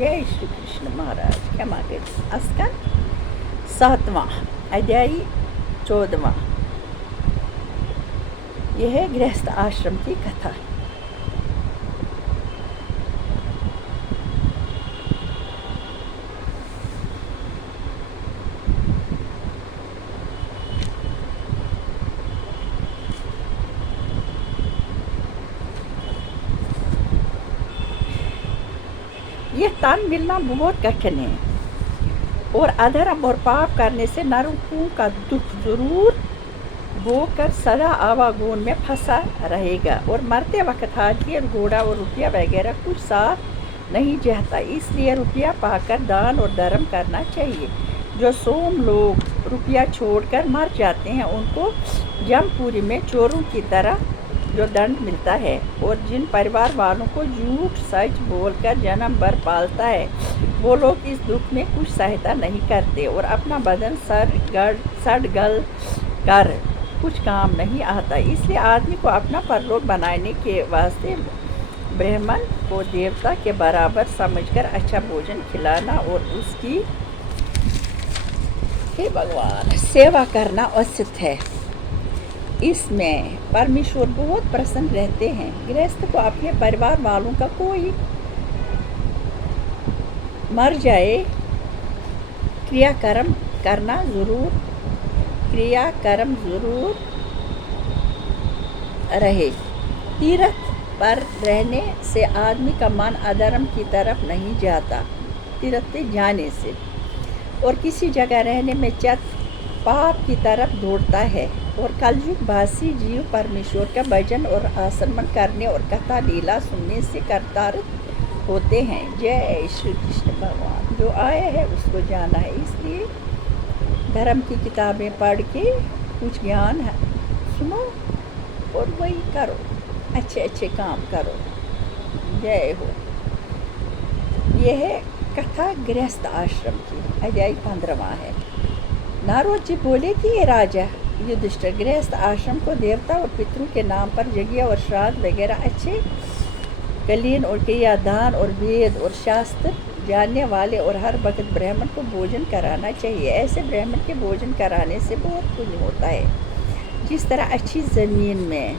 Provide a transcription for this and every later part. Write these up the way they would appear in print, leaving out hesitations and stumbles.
जय श्री कृष्ण महाराज क्षमा करें। स्कंद 7वां अध्याय 14वां। यह है गृहस्थ आश्रम की कथा। यह तन मिलना बहुत कठिन है और अधर्म और पाप करने से नरकों का दुख जरूर बोकर सदा आवागमन में फंसा रहेगा और मरते वक्त हाथी और घोड़ा और रुपया वगैरह कुछ साथ नहीं चाहता। इसलिए रुपया पाकर दान और धर्म करना चाहिए। जो सोम लोग रुपया छोड़कर मर जाते हैं उनको जमपुरी में चोरों की तरह जो दंड मिलता है, और जिन परिवार वालों को झूठ सच बोलकर जन्म भर पालता है वो लोग इस दुख में कुछ सहायता नहीं करते और अपना बदन सड़ गल कर कुछ काम नहीं आता। इसलिए आदमी को अपना परलोक बनाने के वास्ते ब्राह्मण को देवता के बराबर समझकर अच्छा भोजन खिलाना और उसकी हे भगवान सेवा करना उचित है। इसमें परमेश्वर बहुत प्रसन्न रहते हैं। गृहस्थ को अपने परिवार वालों का कोई मर जाए क्रियाकर्म जरूर रहे। तीर्थ पर रहने से आदमी का मन अधर्म की तरफ नहीं जाता, तीर्थ पे जाने से, और किसी जगह रहने में चित्त पाप की तरफ दौड़ता है। और कलयुग भासी जीव परमेश्वर का भजन और आसमन करने और कथा लीला सुनने से करतारत होते हैं। जय श्री कृष्ण भगवान। जो आया है उसको जाना है, इसलिए धर्म की किताबें पढ़ के कुछ ज्ञान सुनो और वही करो, अच्छे अच्छे काम करो। जय हो। यह है कथा गृहस्थ आश्रम की। अध्याय 15वां है। नारद जी बोले कि ये राजा युधिष्ठिर, गृहस्थ आश्रम को देवता और पितरों के नाम पर यज्ञ और श्राद्ध वगैरह अच्छे कलीन और क्रिया दान और वेद और शास्त्र जानने वाले और हर वक्त ब्राह्मण को भोजन कराना चाहिए। ऐसे ब्राह्मण के भोजन कराने से बहुत पुण्य होता है। जिस तरह अच्छी ज़मीन में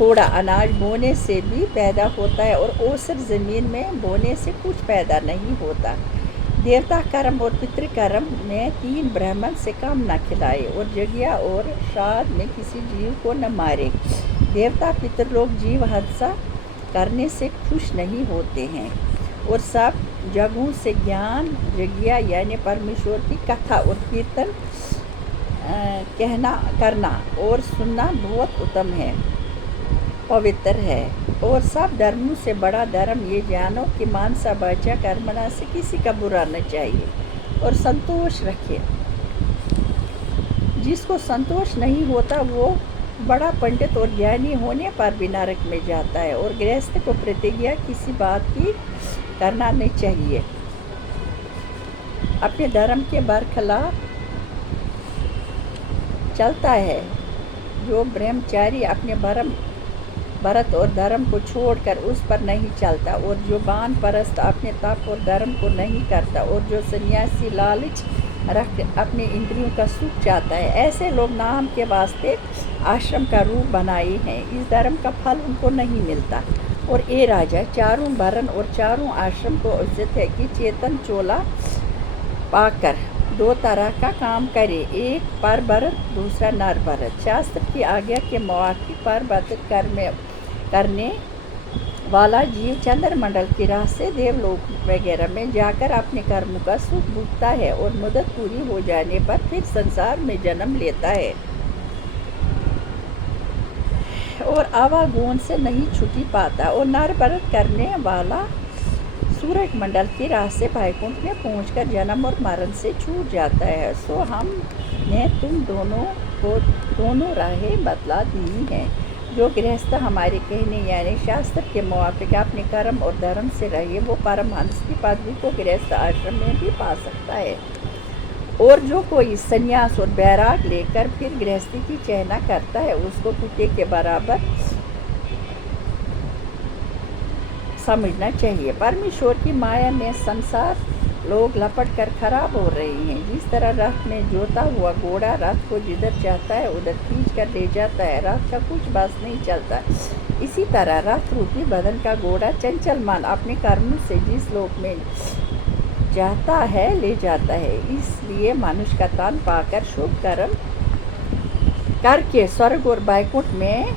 थोड़ा अनाज बोने से भी पैदा होता है और ओसर ज़मीन में बोने से कुछ पैदा नहीं होता। देवता कर्म और पितृकर्म में 3 ब्राह्मण से कम न खिलाए और यज्ञ और श्राद्ध में किसी जीव को न मारे। देवता पितृ लोग जीव हत्या करने से खुश नहीं होते हैं और सब जगहों से ज्ञान यज्ञ यानी परमेश्वर की कथा और कीर्तन करना और सुनना बहुत उत्तम है, पवित्र है। और सब धर्मों से बड़ा धर्म ये जानो कि मानसा वाचा कर्मणा से किसी का बुरा न चाहिए और संतोष रखे। जिसको संतोष नहीं होता वो बड़ा पंडित और ज्ञानी होने पर भी नरक में जाता है। और गृहस्थ को प्रतिज्ञा किसी बात की करना नहीं चाहिए, अपने धर्म के बरखिलाफ चलता है। जो ब्रह्मचारी अपने भरत और धर्म को छोड़कर उस पर नहीं चलता, और जो बान परस्त अपने तप और धर्म को नहीं करता, और जो सन्यासी लालच रख अपने इंद्रियों का सुख चाहता है, ऐसे लोग नाम के वास्ते आश्रम का रूप बनाए हैं। इस धर्म का फल उनको नहीं मिलता। और ये राजा चारों वर्ण और चारों आश्रम को उचित है कि चेतन चोला पाकर 2 तरह का काम करे, एक पर भरत दूसरा नर भरत। शास्त्र की आज्ञा के मुवाफिक पर भरत करने वाला जीव चंद्रमंडल की राह से देवलोक वगैरह में जाकर अपने कर्मों का सुख भोगता है और मुद्दत पूरी हो जाने पर फिर संसार में जन्म लेता है और आवागमन से नहीं छुटी पाता। और नर भरत करने वाला सूरज मंडल की राह से वैकुंठ में पहुंचकर जन्म और मरण से छूट जाता है। सो हमने तुम दोनों को दोनों राहें बतला दी हैं। जो गृहस्थ हमारे कहने यानी शास्त्र के मुवाफिक अपने कर्म और धर्म से रहे वो परमहंस की पदवी को गृहस्थ आश्रम में भी पा सकता है। और जो कोई संन्यास और बैराग लेकर फिर गृहस्थी की चेहना करता है उसको कुत्ते के बराबर समझना चाहिए। परमेश्वर की माया में संसार लोग लपट कर खराब हो रहे हैं। जिस तरह रथ में जोता हुआ घोड़ा रथ को जिधर चाहता है उधर खींच कर ले जाता है, रथ का कुछ बस नहीं चलता। इसी तरह रथ रूपी बदन का घोड़ा चंचल मन अपने कर्मों से जिस लोक में चाहता है ले जाता है। इसलिए मनुष्य का तन पाकर शुभ कर्म करके स्वर्ग और बैकुंठ में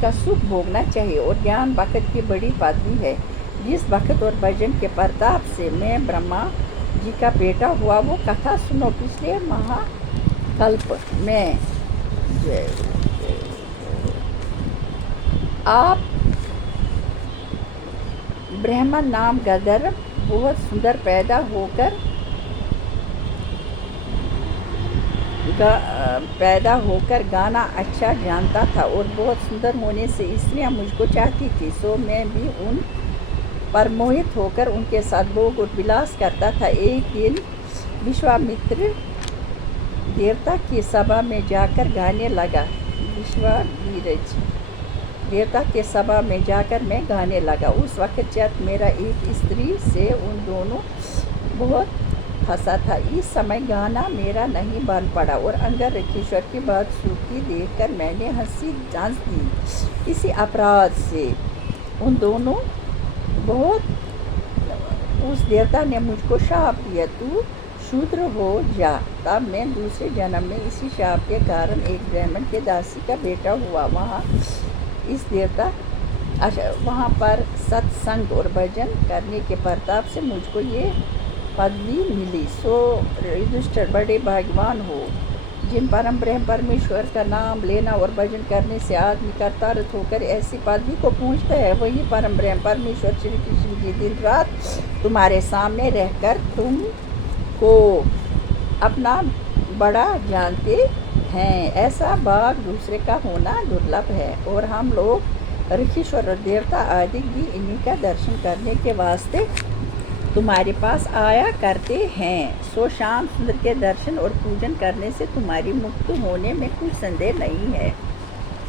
का सुख भोगना चाहिए। और ज्ञान भक्त की बड़ी पदवी है। जिस भक्त और भजन के प्रताप से मैं ब्रह्मा जी का बेटा हुआ वो कथा सुनो। पिछले महाकल्प में आप ब्रह्मन नाम गंधर्व बहुत सुंदर पैदा होकर गाना अच्छा जानता था और बहुत सुंदर होने से स्त्रियां मुझको चाहती थी। सो मैं भी उन पर मोहित होकर उनके साथ भोग और विलास करता था। एक दिन विश्वामित्र देवता की सभा में जाकर गाने लगा। देवता के सभा में जाकर मैं गाने लगा। उस वक्त जब मेरा एक स्त्री से उन दोनों बहुत हंसा था। इस समय गाना मेरा नहीं बन पड़ा और अंगर ऋषिश्वर की बात सूखी देखकर मैंने हंस दी। इसी अपराध से उन दोनों उस देवता ने मुझको शाप दिया, तू शूद्र हो जा। तब मैं दूसरे जन्म में इसी शाप के कारण एक ब्राह्मण के दासी का बेटा हुआ। वहाँ पर सत्संग और भजन करने के प्रताप से मुझको ये पदवी मिली। सो युधिष्ठिर बड़े भाग्यवान हो। जिन परम ब्रह्म परमेश्वर का नाम लेना और भजन करने से आदमी कर्तारत होकर ऐसी पदवी को पहुँचता है, वही परम ब्रह्म परमेश्वर श्री कृष्ण जी दिन रात तुम्हारे सामने रहकर तुमको अपना बड़ा जानते हैं। ऐसा भाग दूसरे का होना दुर्लभ है और हम लोग ऋषिश्वर और देवता आदि भी इन्हीं का दर्शन करने के वास्ते तुम्हारे पास आया करते हैं। सो श्याम सुंदर के दर्शन और पूजन करने से तुम्हारी मुक्त होने में कुछ संदेह नहीं है।